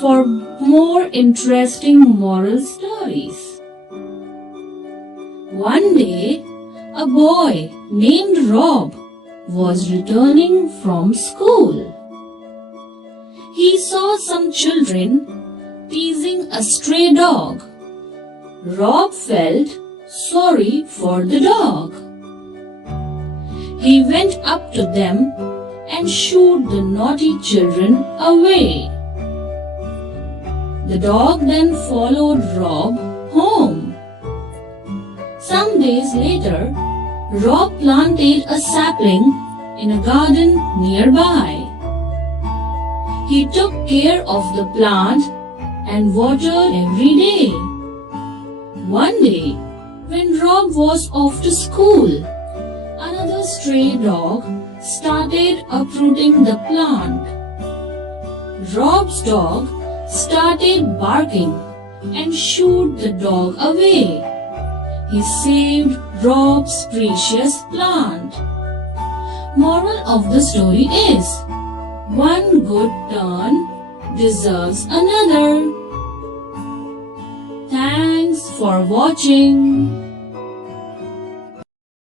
for more interesting moral stories. One day, a boy named Rob was returning from school. He saw some children teasing a stray dog. Rob felt sorry for the dog. He went up to them and shooed the naughty children away. The dog then followed Rob home. Some days later, Rob planted a sapling in a garden nearby. He took care of the plant and watered every day. One day, when Rob was off to school, another stray dog started uprooting the plant. Rob's dog started barking and shooed the dog away. He saved Rob's precious plant. Moral of the story is, one good turn deserves another. Thanks for watching.